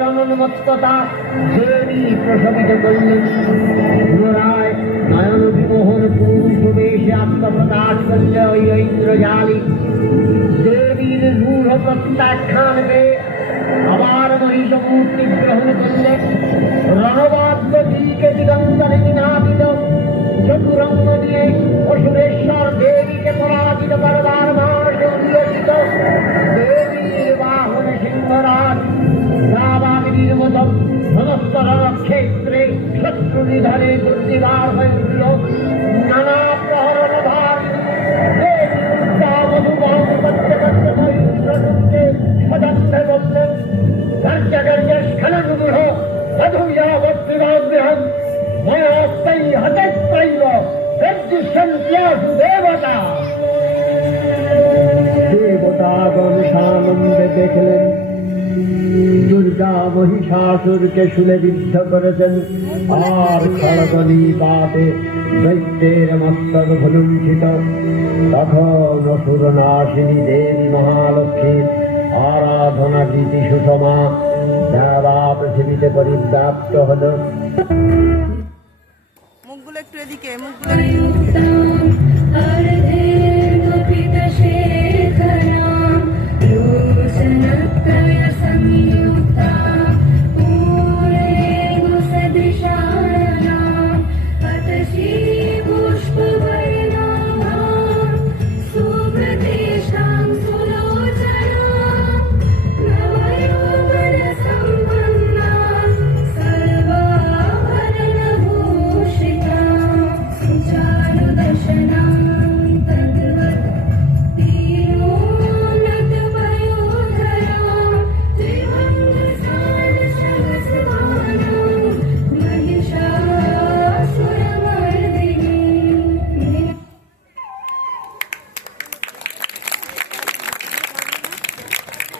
রণন্মত্ততা দেবী প্রশমিত করলেন। পুনরায় নয়ন বিমোহন পুরুষ বেশে আত্মপ্রকাশ করলে ওই ঐন্দ্রজালী দেবীর রূঢ় প্রত্যাখ্যান পেয়ে আবার মহিষ মূর্তি গ্রহণ করলেন। রণবাদ্য দিকে দিগন্তরে নিনাদিত চতুরঙ্গ দিয়ে অসুরেশ্বর দেবীকে পরাজিত করবার মাস উল্লসিত দেবীর বাহন সিংহরাজ রাবাগিনীর মতো সমস্ত রণক্ষেত্রে শত্রু নিধনে দুর্নিবার হয়ে উঠল। নানা প্রহরণধারী দেবী মধুবহন করতে করতে মহিষকে সদন্তে বললেন, গর্জগর্জে স্খলনগুহ মধুযাবৎবিভাগ্রহম ময়াস্তৈ হতস্ত্রৈব প্রদ্যুষন্ত্যাসু দেবতা। দেবতাগণ সানন্দে দেখলেন দুর্গা মহিষাসুরকে শুলে বিদ্ধ করেছেন, আর খড়গনিপাতে দৈত্যের মস্তক ভুলুণ্ঠিত। তখন অসুরনাশিনী দেবী মহালক্ষ্মীর আরাধনা গীতি সুষমা সারা পৃথিবীতে পরিব্যাপ্ত হল। মুখগুলো একটু এদিকে